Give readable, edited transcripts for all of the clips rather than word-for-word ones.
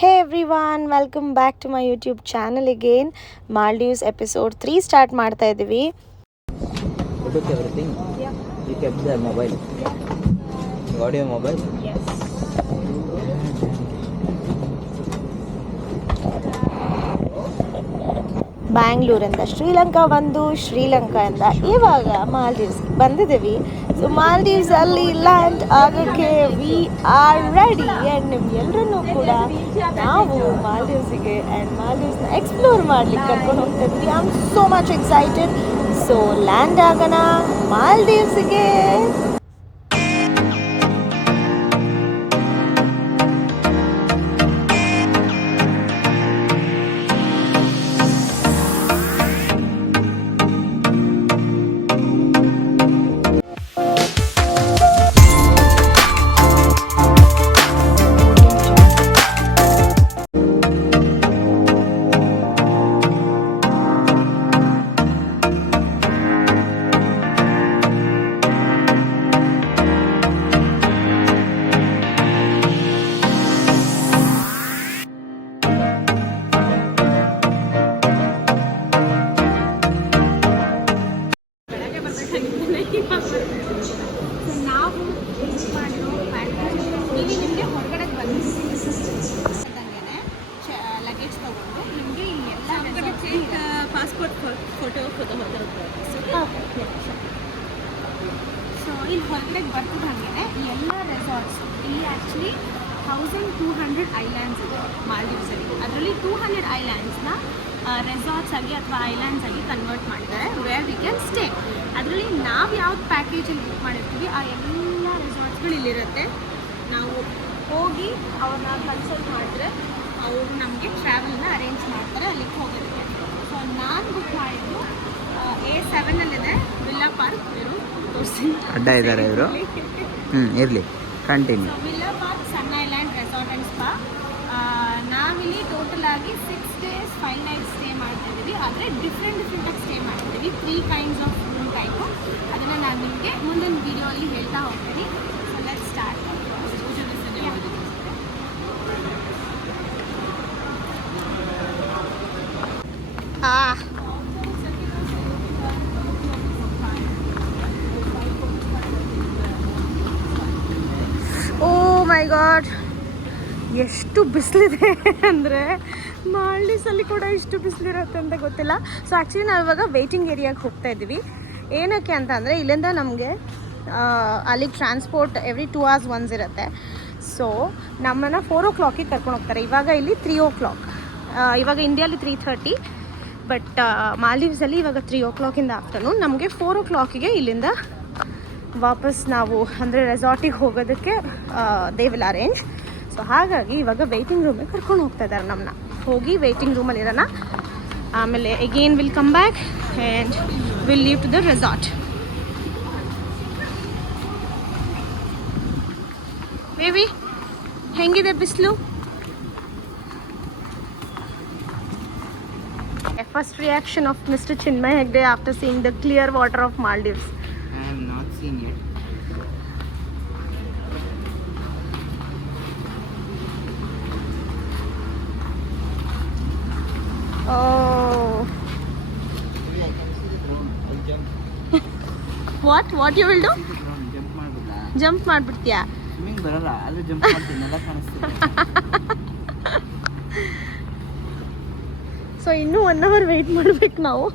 Hey everyone, welcome back to my YouTube channel again. Maldives episode 3 start ಮಾಡ್ತಾ ಇದೀವಿ. You took everything? Yeah. You kept the mobile? Yeah. You got your mobile? Yes. ಬ್ಯಾಂಗ್ಳೂರಿಂದ Sri Lanka ಬಂದು ಶ್ರೀಲಂಕಾದಿಂದ ಇವಾಗ ಮಾಲ್ಡೀವ್ಸ್ ಬಂದಿದ್ದೀವಿ. So Maldives ಅಲ್ಲಿ land ಆಗೋಕ್ಕೆ we are ready. And ನಿಮ್ಗೆಲ್ಲರೂ ಕೂಡ ನಾವು ಮಾಲ್ಡೀವ್ಸಿಗೆ and ಮಾಲ್ಡೀವ್ಸ್ನ explore ಮಾಡ್ಲಿಕ್ಕೆ ಕರ್ಕೊಂಡು ಹೋಗ್ತಾ ಇದ್ವಿ. I am so much excited. So land ಆಗೋಣ ಮಾಲ್ಡೀವ್ಸಿಗೆ. ನಾವು ಮಾಡಿರೋ ಪ್ಯಾಕೇಜ್ ನಿಮಗೆ ಹೊರಗಡೆ ಬಂದು ಲಗೇಜ್ ತೊಗೊಂಡು ನಿಮಗೆ ಇಲ್ಲಿ ಎಲ್ಲ ಪಾಸ್ಪೋರ್ಟ್ ಫೋಟೋ ಸೊ ಇಲ್ಲಿ ಹೊರಗಡೆ ಬರ್ತಿದ್ದಂಗೆ ಎಲ್ಲ ರೆಸಾರ್ಟ್ಸ್ ಇಲ್ಲಿ ಆ್ಯಕ್ಚುಲಿ 1200 ಐಲ್ಯಾಂಡ್ಸ್ ಇದೆ ಮಾಲ್ಡೀವ್ಸಲ್ಲಿ. ಅದರಲ್ಲಿ 200 ಐಲ್ಯಾಂಡ್ಸ್ನ ರೆಸಾರ್ಟ್ಸ್ ಆಗಿ ಅಥವಾ ಐಲ್ಯಾಂಡ್ಸ್ ಆಗಿ ಕನ್ವರ್ಟ್ ಮಾಡಿದ್ದಾರೆ ವೇರ್ ವಿ ಕ್ಯಾನ್ ಸ್ಟೇ. ಅದರಲ್ಲಿ ನಾವು ಯಾವ್ದು ಪ್ಯಾಕೇಜಲ್ಲಿ ಬುಕ್ ಮಾಡಿರ್ತೀವಿ ಆ ಎಲ್ಲ ರೆಸಾರ್ಟ್ಸ್ಗಳು ಇಲ್ಲಿರುತ್ತೆ. ನಾವು ಹೋಗಿ ಅವ್ರನ್ನ ಕನ್ಸಲ್ಟ್ ಮಾಡಿದ್ರೆ ಅವರು ನಮಗೆ ಟ್ರಾವೆಲ್ನ ಅರೇಂಜ್ ಮಾಡ್ತಾರೆ ಅಲ್ಲಿಗೆ ಹೋಗೋದಕ್ಕೆ. ಸೊ ನಾನು ಬುಕ್ ಮಾಡಿದ್ದು A7ಅಲ್ಲಿದೆ ವಿಲ್ಲಾ ಪಾರ್ಕ್. ಇವರು ತೋರಿಸಿ ಅಡ್ಡ ಇದ್ದಾರೆ ಇವರು. ಇರಲಿ continue. Villa Park Sun Island resort and spa. ನಾವಿಲ್ಲಿ ಟೋಟಲ್ ಆಗಿ 6 days 5 nights ಸ್ಟೇ ಮಾಡ್ತಿದ್ದೀವಿ. ಆದರೆ ಡಿಫ್ರೆಂಟಾಗಿ ಸ್ಟೇ ಮಾಡ್ತಿದ್ದೀವಿ. 3 kinds ಆಫ್ ರೂಮ್ ಟೈಪು. ಅದನ್ನು ನಾನು ನಿಮಗೆ ಮುಂದಿನ ವೀಡಿಯೋಲ್ಲಿ ಹೇಳ್ತಾ ಹೋಗ್ತೀನಿ. So let's start. Oh my God, ಎಷ್ಟು ಬಿಸಿಲಿದೆ ಅಂದರೆ ಮಾಲ್ಡೀವ್ಸಲ್ಲಿ ಕೂಡ ಇಷ್ಟು ಬಿಸಿಲಿರುತ್ತೆ ಅಂತ ಗೊತ್ತಿಲ್ಲ. ಸೊ ಆ್ಯಕ್ಚುಲಿ ನಾವು ಇವಾಗ ವೇಟಿಂಗ್ ಏರಿಯಾಗೆ ಹೋಗ್ತಾ ಇದ್ದೀವಿ. ಏನಕ್ಕೆ ಅಂತ ಅಂದರೆ ಇಲ್ಲಿಂದ ನಮಗೆ ಅಲ್ಲಿಗೆ ಟ್ರಾನ್ಸ್ಪೋರ್ಟ್ ಎವ್ರಿ 2 hours ಒನ್ಸ್ ಇರುತ್ತೆ. ಸೊ ನಮ್ಮನ್ನು 4 o'clock ಕರ್ಕೊಂಡು ಹೋಗ್ತಾರೆ. ಇವಾಗ ಇಲ್ಲಿ 3 o'clock. ಇವಾಗ ಇಂಡಿಯಾಲಿ 3:30, ಬಟ್ ಮಾಲ್ಡೀವ್ಸಲ್ಲಿ ಇವಾಗ 3 o'clock ಆಫ್ಟರ್ನೂನ್. ನಮಗೆ 4 o'clock ಇಲ್ಲಿಂದ ವಾಪಸ್ ನಾವು ಅಂದರೆ ರೆಸಾರ್ಟಿಗೆ ಹೋಗೋದಕ್ಕೆ ದೇ ವಿಲ್ ಅರೇಂಜ್. ಸೊ ಹಾಗಾಗಿ ಇವಾಗ ವೇಟಿಂಗ್ ರೂಮಿಗೆ ಕರ್ಕೊಂಡು ಹೋಗ್ತಾ ಇದ್ದಾರೆ ನಮ್ಮನ್ನ. ಹೋಗಿ ವೇಟಿಂಗ್ ರೂಮಲ್ಲಿ ಇರೋಣ. ಆಮೇಲೆ again will come back and will leave to the resort. Baby ಹೆಂಗಿದೆ ಬಿಸಿಲು? First reaction of Mr. Chinmayhegde after seeing the clear water of Maldives. I have not seen yet. Oh. Maybe I can see the drone. I'll jump. What you will do? Jump ಮಾಡ್ಬಿಡಾ? Jump ಮಾಡ್ಬಿಡ್ತೀಯಾ? Swimming ಬರಲ್ಲ, ಆದ್ರೆ jump ಮಾಡ್ತೀನಿ. ಎಲ್ಲ ಕಾಣಿಸ್ತಿದೆ. So ಇನ್ನೂ 1 hour weight ಮಾಡ್ಬೇಕು ನಾವು.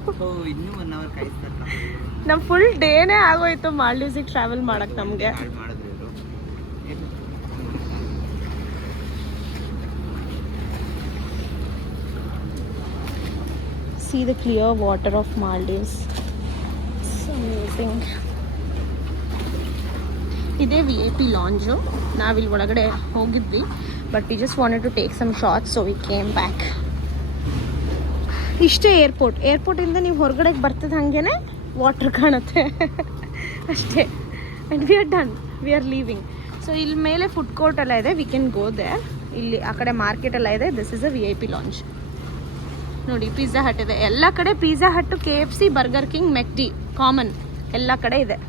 ಇನ್ನೂ 1 hour ಕಾಯಿಸ್ತಾರೆ. ನಮ್ಮ ಫುಲ್ ಡೇನೇ ಆಗೋಯ್ತು ಮಾಲ್ಡೀವ್ಸಿಗೆ ಟ್ರಾವೆಲ್ ಮಾಡೋಕ್ಕೆ ನಮಗೆ. See the clear water of Maldives. It's amazing. ಇದೇ VIP ಲಾಂಜು. ನಾವಿಲ್ಲಿ ಒಳಗಡೆ ಹೋಗಿದ್ವಿ, but we just wanted to take some shots, so we came back. ಇಷ್ಟೇ ಏರ್ಪೋರ್ಟಿಂದ ನೀವು ಹೊರಗಡೆಗೆ ಬರ್ತದೆ ಹಾಗೇ ವಾಟರ್ ಕಾಣುತ್ತೆ ಅಷ್ಟೇ. And we are done, we are leaving. So ಇಲ್ಲಿ ಮೇಲೆ ಫುಡ್ ಕೋರ್ಟ್ ಎಲ್ಲ ಇದೆ, ವಿ ಕ್ಯಾನ್ ಗೋ ದೇ. ಇಲ್ಲಿ ಆ ಕಡೆ ಮಾರ್ಕೆಟ್ ಎಲ್ಲ ಇದೆ. This is a VIP lounge. ನೋಡಿ ಪಿಜ್ಜಾ ಹಟ್ ಇದೆ. ಎಲ್ಲ ಕಡೆ pizza hut, KFC, burger king, McD common ಎಲ್ಲ ಕಡೆ ಇದೆ.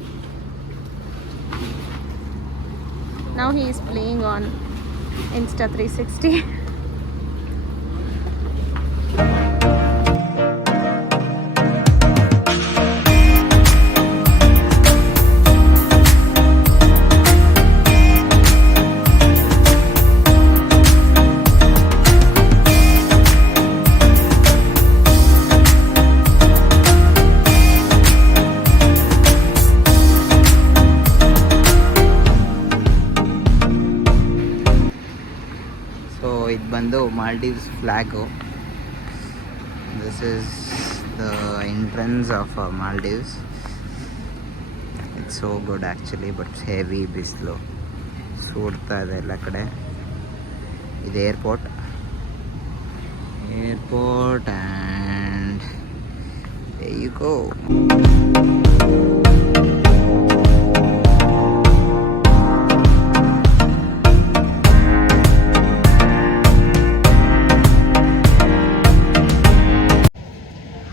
Now he is playing on Insta 360. So ಇದು ಬಂದು Maldives flag. This is the entrance of Maldives. It's so good actually, but heavy ಬಿಸಿಲು ಸುಡ್ತಾ ಇದೆ ಎಲ್ಲ ಕಡೆ. ಇದು airport and there you go.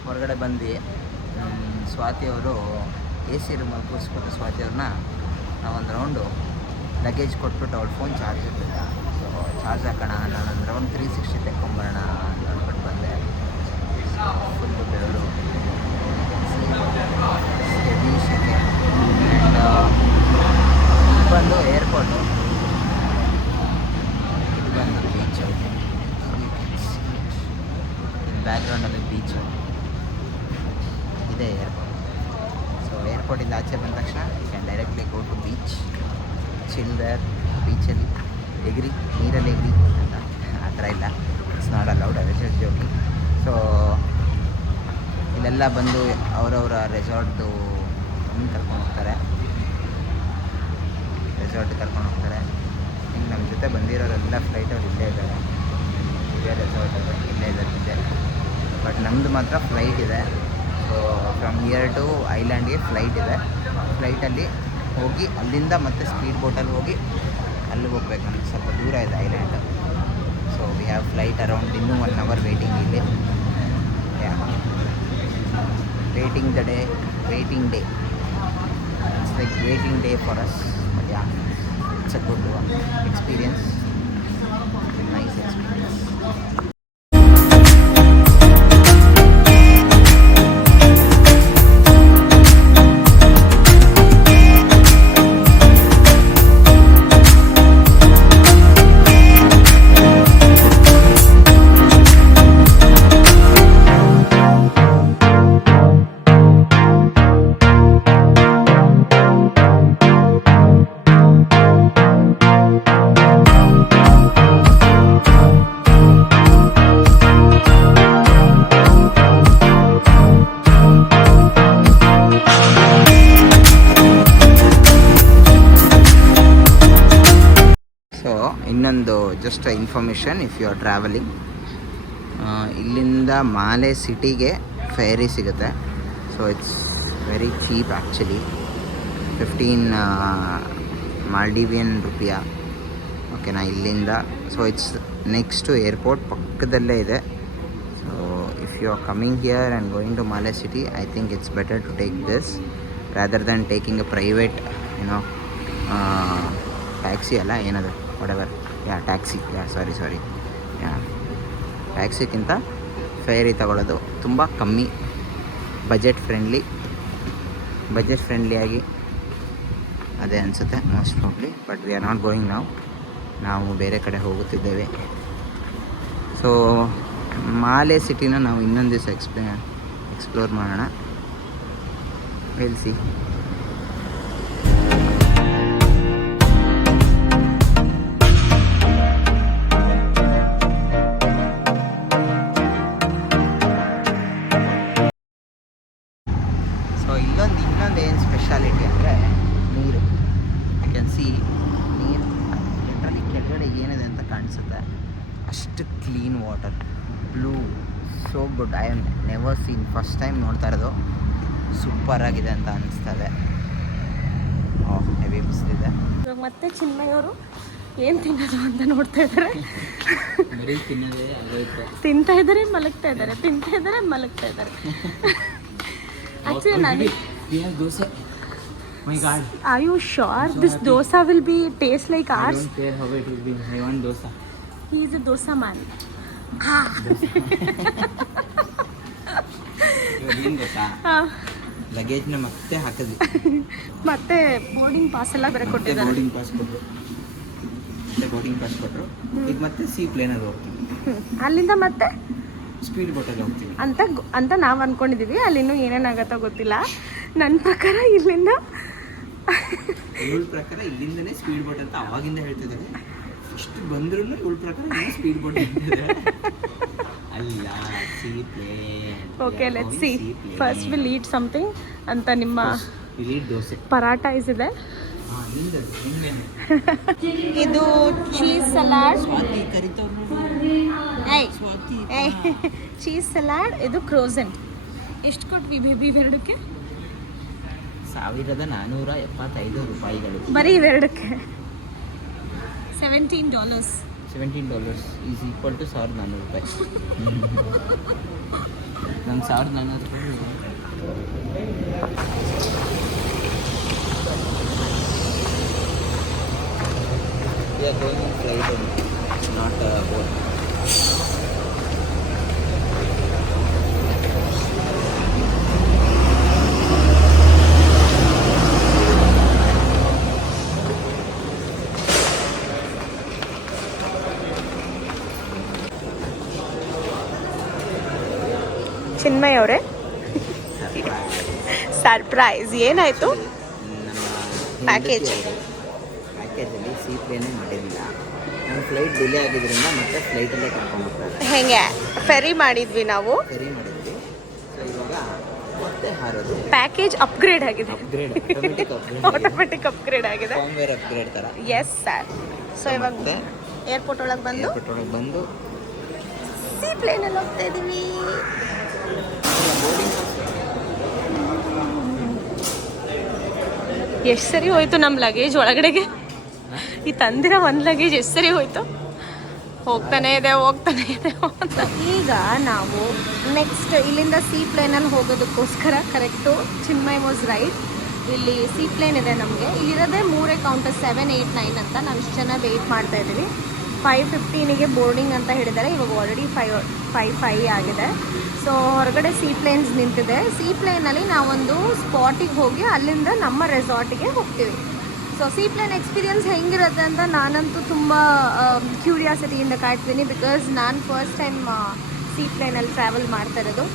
ಹೊರಗಡೆ ಬಂದು ಸ್ವಾತಿ ಅವರು ಎ ಸಿ ರೂಮಲ್ಲಿ ಕೂರಿಸ್ಬಿಟ್ಟು ಸ್ವಾತಿ ಅವ್ರನ್ನ ನಾವೊಂದು ರೌಂಡು ಲಗೇಜ್ ಕೊಟ್ಬಿಟ್ಟು ಅವ್ರ ಫೋನ್ ಚಾರ್ಜ್ ಇರಲಿಲ್ಲ. ಸೊ ಚಾರ್ಜ್ ಹಾಕೋಣ ನಾನೊಂದು ರೌಂಡ್ 360 ತೆಕ್ಕೊಂಬರೋಣ ಅಂತ ಅಂದ್ಬಿಟ್ಟು ಬಂದೆ. ಫುಲ್ಲು ಬೆವರು, ಹೆವಿ ಶೆಕೆ. ಆ್ಯಂಡ್ ಬಂದು ಏರ್ಪೋರ್ಟು, ಇದು ಬಂದು ಬೀಚು, ಬ್ಯಾಕ್ಗ್ರೌಂಡಲ್ಲಿ ಬೀಚು, ಇದೇ ಏರ್ಪೋರ್ಟ್. ಸೊ ಏರ್ಪೋರ್ಟಿಂದ ಆಚೆ ಬಂದ ತಕ್ಷಣ can directly go to beach, chill there. ಬೀಚಲ್ಲಿ ನೀರಲ್ಲಿ ಎಗ್ರಿ ಅಂತ ಆ ಥರ ಇಲ್ಲ, it's not allowed, I was just joking. So ಇಲ್ಲೆಲ್ಲ ಬಂದು ಅವರವರ ರೆಸಾರ್ಟ್ದು ಕರ್ಕೊಂಡು ಹೋಗ್ತಾರೆ, ಹಿಂಗೆ ನಮ್ಮ ಜೊತೆ ಬಂದಿರೋರೆಲ್ಲ ಫ್ಲೈಟವ್ರು ಇಲ್ಲೇ ಇದ್ದಾರೆ, ಇದೇ ರೆಸಾರ್ಟ್ ಇಲ್ಲೇ ಇದ್ದಾರೆ. ಬಟ್ ನಮ್ಮದು ಮಾತ್ರ ಫ್ಲೈಟ್ ಇದೆ. ಸೊ ಫ್ರಮ್ ಹಿಯರ್ ಟು ಐಲ್ಯಾಂಡ್ಗೆ ಫ್ಲೈಟ್ ಇದೆ. ಫ್ಲೈಟಲ್ಲಿ ಹೋಗಿ ಅಲ್ಲಿಂದ ಮತ್ತೆ ಸ್ಪೀಡ್ ಬೋಟಲ್ಲಿ ಹೋಗಿ ಅಲ್ಲಿಗೆ ಹೋಗ್ಬೇಕು. ನಮಗೆ ಸ್ವಲ್ಪ ದೂರ ಇದೆ island. So we have flight around ಇನ್ನೂ 1 hour ವೇಟಿಂಗ್ ಇಲ್ಲಿ. waiting day. It's like waiting day for us. But yeah, it's a good experience. It's a nice experience. ಇನ್ನೊಂದು just information, if you are travelling, ಇಲ್ಲಿಂದ ಮಾಲೆ ಸಿಟಿಗೆ ferry ಸಿಗುತ್ತೆ. So it's very cheap actually, 15 Maldivian rufiyaa. ಓಕೆನಾ, ಇಲ್ಲಿಂದ. So it's next to airport ಪಕ್ಕದಲ್ಲೇ ಇದೆ. So if you are coming here and going to Male city, I think it's better to take this rather than taking a private taxi ಅಲ್ಲ ಏನದು whatever, taxi, sorry ಟ್ಯಾಕ್ಸಿಗಿಂತ ferry ತಗೊಳ್ಳೋದು ತುಂಬ ಕಮ್ಮಿ, budget ಫ್ರೆಂಡ್ಲಿಯಾಗಿ ಅದೇ ಅನಿಸುತ್ತೆ most probably. But we are not going ನಾವು ಬೇರೆ ಕಡೆ ಹೋಗುತ್ತಿದ್ದೇವೆ. ಸೊ ಮಾಲೆ ಸಿಟಿನ ನಾವು ಇನ್ನೊಂದು ದಿವಸ ಎಕ್ಸ್ಪ್ಲೋರ್ ಮಾಡೋಣ. Will see. ಇನ್ನೊಂದು ಏನು ಸ್ಪೆಷಾಲಿಟಿ ಅಂದರೆ ನೀರು. ಯು ಕ್ಯಾನ್ ಸಿ ನೀರು ಲಿಟ್ರಲಿ ಕೆಳಗಡೆ ಏನಿದೆ ಅಂತ ಕಾಣಿಸುತ್ತೆ, ಅಷ್ಟು clean water, blue, so good. I am never seen, first time ನೋಡ್ತಾ ಇರೋದು. ಸೂಪರಾಗಿದೆ ಅಂತ ಅನಿಸ್ತದೆ. ಹೆವಿ ಬಿಸಿಲಿದೆ. ಮತ್ತೆ ಚಿನ್ಮಯವರು ಏನು ತಿನ್ನೋದು ಅಂತ ನೋಡ್ತಾ ಇದ್ದಾರೆ. ತಿಂತಾ ಇದ್ದಾರೆ, ಮಲಗ್ತಾ ಇದ್ದಾರೆ, actually dosa. My God. Are you sure this dosa will be taste like ours? I don't care how it will be. I want dosa. He is a dosa man. ಏನು ಗೊತ್ತಾ, ಲಗೇಜ್ನ ಮತ್ತೆ ಹಾಕಿದ್ವಿ, ಮತ್ತೆ ಬೋರ್ಡಿಂಗ್ ಪಾಸ್ ಎಲ್ಲ ಬೇರೆ ಕೊಟ್ಟಿದ್ದಾರೆ. Boarding pass ಕೊಟ್ಟರು. ಈಗ ಮತ್ತೆ ಸಿ ಪ್ಲೇನಲ್ಲಿ ಹೋಗ್ತೀವಿ, ಅಲ್ಲಿಂದ ಮತ್ತೆ ಸ್ಪೀಡ್ ಬೋಟಲ್ಲಿ ಹೋಗ್ತೀವಿ ಅಂತ ನಾವು ಅಂದ್ಕೊಂಡಿದ್ದೀವಿ. ಅಲ್ಲಿನ್ನೂ ಏನೇನಾಗತ್ತೋ ಗೊತ್ತಿಲ್ಲ. ನನ್ನ ಪ್ರಕಾರ ಇಲ್ಲಿಂದನೇ ಸ್ಪೀಡ್ ಬೋಟ್ ಅಂತ ಅವಾಗಿಂದ ಹೇಳ್ತಿದ್ದಾರೆ. ಇಷ್ಟು ಬಂದ್ರೂ ಇವಳ ಪ್ರಕಾರ ಸ್ಪೀಡ್ ಬೋಟ್ ಅಲ್ಲ sea plane. Okay let's see. First will eat something ಅಂತ. ನಿಮ್ಮ ದೋಸೆ ಪರಾಟ ಇದೆ. ಇದು ಚೀಸ್ ಸಲಾಡ್, ಚೀಸ್ ಸಲಾಡ್. ಇದು ಕ್ರೋಸೆಂಟ್. ಎಷ್ಟು ಕೊಟ್ವಿ ಬೇಬಿ ಇವೆರಡಕ್ಕೆ? 1475 ರೂಪಾಯಿಗಳು ಬರೀ ಇವೆರಡಕ್ಕೆ. $17. $17 ಈಸ್ ಈಕ್ವಲ್ ಟು 1400 ರೂಪಾಯಿ. ನಮ್ಮ 1400 ರೂಪಾಯಿ. We are going in flight only, not boat. Chinmay ಅವರೇ, ಸರ್ಪ್ರೈಸ್ ಏನಾಯಿತು? ಪ್ಯಾಕೇಜಲ್ಲಿ ಸೀ ಪ್ಲೇನೇ ಮಾಡಿಲ್ಲ. ನಮ್ಮ ಫ್ಲೈಟ್ ಡಿಲೇ ಆಗಿದ್ದರಿಂದ ಮತ್ತೆ ಫ್ಲೈಟಲ್ಲೇ ಕರ್ಕೊಂಡು ಹೋಗ್ತಾರೆ. ಹೇಗೆ ಫೆರಿ ಮಾಡಿದ್ವಿ ನಾವು. ಫೆರಿ ಮಾಡಿದ್ವಿ. ಸೊ ಇವಾಗ ಮತ್ತೆ ಹಾರೋದು. ಪ್ಯಾಕೇಜ್ ಅಪ್ಗ್ರೇಡ್ ಆಗಿದೆ. ಆಟೋಮೆಟಿಕ್ ಅಪ್ಗ್ರೇಡ್ ಆಗಿದೆ. ಫಾರ್ಮ್ವೇರ್ ಅಪ್ಗ್ರೇಡ್ ಥರ. Yes sir. ಸೊ ಇವಾಗ ಏರ್ಪೋರ್ಟ್ ಒಳಗೆ ಬಂದು ಸೀ ಪ್ಲೇನಲ್ಲಿ ಹೋಗ್ತಾ ಇದ್ದೀವಿ. ಎಷ್ಟು ಸರಿ ಹೋಯ್ತು ನಮ್ಮ ಲಗೇಜ್ ಒಳಗಡೆಗೆ. ಈ ತಂದಿರೋ ಒಂದು ಲಗೇಜ್ ಎಷ್ಟು ಸರಿ ಹೋಯ್ತು. ಹೋಗ್ತಾನೆ ಇದೆ ಅಂತ. ಈಗ ನಾವು ನೆಕ್ಸ್ಟ್ ಇಲ್ಲಿಂದ ಸೀ ಪ್ಲೇನಲ್ಲಿ ಹೋಗೋದಕ್ಕೋಸ್ಕರ ಕರೆಕ್ಟು ಚಿನ್ಮಯ್ ವಾಸ್ ರೈಟ್. ಇಲ್ಲಿ ಸೀ ಪ್ಲೇನ್ ಇದೆ ನಮಗೆ. ಇಲ್ಲಿರೋದೇ 3 ಕೌಂಟರ್ 7, 8, 9 ಅಂತ. ನಾವು ಇಷ್ಟು ಜನ ವೆಯ್ಟ್ ಮಾಡ್ತಾ ಇದ್ದೀವಿ. 5:15ಗೆ ಬೋರ್ಡಿಂಗ್ ಅಂತ ಹೇಳಿದ್ದಾರೆ. ಇವಾಗ ಆಲ್ರೆಡಿ 5 ಆಗಿದೆ. ಸೊ ಹೊರಗಡೆ ಸೀ ಪ್ಲೇನ್ಸ್ ನಿಂತಿದೆ. ಸೀ ಪ್ಲೇನಲ್ಲಿ ನಾವೊಂದು ಸ್ಪಾಟಿಗೆ ಹೋಗಿ ಅಲ್ಲಿಂದ ನಮ್ಮ ರೆಸಾರ್ಟಿಗೆ ಹೋಗ್ತೀವಿ. ಸೊ ಸೀ ಪ್ಲೇನ್ ಎಕ್ಸ್ಪೀರಿಯನ್ಸ್ ಹೆಂಗಿರುತ್ತೆ ಅಂತ ನಾನಂತೂ ತುಂಬ ಕ್ಯೂರಿಯಾಸಿಟಿಯಿಂದ ಕಾಯ್ತೀನಿ. ಬಿಕಾಸ್ ನಾನು ಫಸ್ಟ್ ಟೈಮ್ ಸೀ ಪ್ಲೇನಲ್ಲಿ ಟ್ರಾವೆಲ್ ಮಾಡ್ತಾ ಇರೋದು.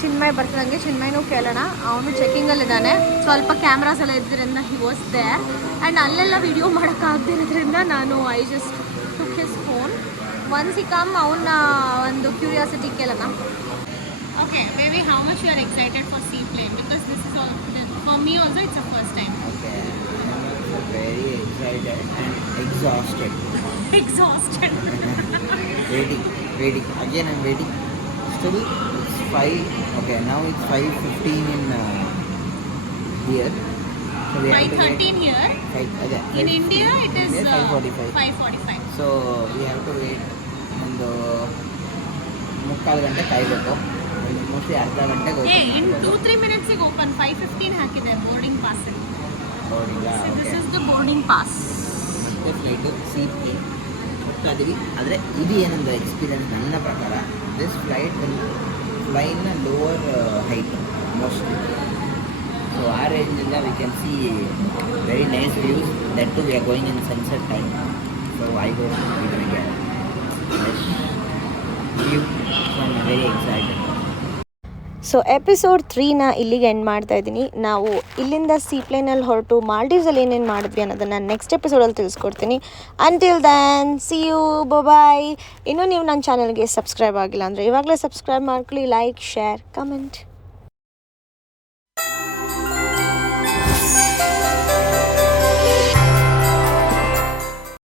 ಚಿನ್ಮಯ್ ಬರ್ತಿದಂಗೆ ಚಿನ್ಮಯ್ನೂ ಕೇಳೋಣ. ಅವನು ಚೆಕಿಂಗಲ್ಲಿದ್ದಾನೆ. ಸ್ವಲ್ಪ ಕ್ಯಾಮ್ರಾಸ್ ಎಲ್ಲ ಇದ್ದರಿಂದ ಹಿ ವಾಸ್ ದೇರ್. ಆ್ಯಂಡ್ ಅಲ್ಲೆಲ್ಲ ವಿಡಿಯೋ ಮಾಡೋಕ್ಕಾಗ್ದಿರೋದ್ರಿಂದ ನಾನು I just took his phone. Once ಈ ಕಮ್ ಅವನ್ನ ಒಂದು ಕ್ಯೂರಿಯಾಸಿಟಿ ಕೇಳೋಣ. Okay maybe how much you are excited for sea plane? Because this is all for me also it's a first time. Very excited and exhausted. Waiting. Again I'm waiting. Still it's 5. Okay, now it's 5:15 in here. So 5:13 here. In India it is 5:45. So we have to wait ಒಂದು 3/4 ಗಂಟೆ ಕಾಯಬೇಕು. Mostly ಅರ್ಧ ಗಂಟೆಗೆ open. In 2-3 minutes open. 5:15 ಹಾಕಿದೆ boarding pass. This is the boarding pass. ಮತ್ತೆ flight sea plane ಹೋಗ್ತಾ ಇದ್ದೀವಿ. ಆದರೆ ಇದು ಏನಂದ್ರೆ ಎಕ್ಸ್ಪೀರಿಯನ್ಸ್ ನನ್ನ ಪ್ರಕಾರ this flight fly in lower height mostly. So ಆ ರೇಂಜಿಂದ we can see very nice views. That too we are going in sunset time. So I go view. So I am very excited. So episode 3ನ ಇಲ್ಲಿಗೆ end ಮಾಡ್ತಾ ಇದ್ದೀನಿ. ನಾವು ಇಲ್ಲಿಂದ sea ಪ್ಲೇನಲ್ಲಿ ಹೊರಟು ಮಾಲ್ಡೀವ್ಸಲ್ಲಿ ಏನೇನು ಮಾಡಿದ್ವಿ ಅನ್ನೋದನ್ನು ನೆಕ್ಸ್ಟ್ ಎಪಿಸೋಡಲ್ಲಿ ತಿಳಿಸ್ಕೊಡ್ತೀನಿ. ಅಂಟಿಲ್ ದ್ಯಾನ್ ಸಿ ಯು, ಬಾಯ್. ಇನ್ನೂ ನೀವು ನನ್ನ ಚಾನಲ್ಗೆ ಸಬ್ಸ್ಕ್ರೈಬ್ ಆಗಿಲ್ಲ ಅಂದರೆ ಇವಾಗಲೇ ಸಬ್ಸ್ಕ್ರೈಬ್ ಮಾಡ್ಕೊಳ್ಳಿ. Like, share, comment.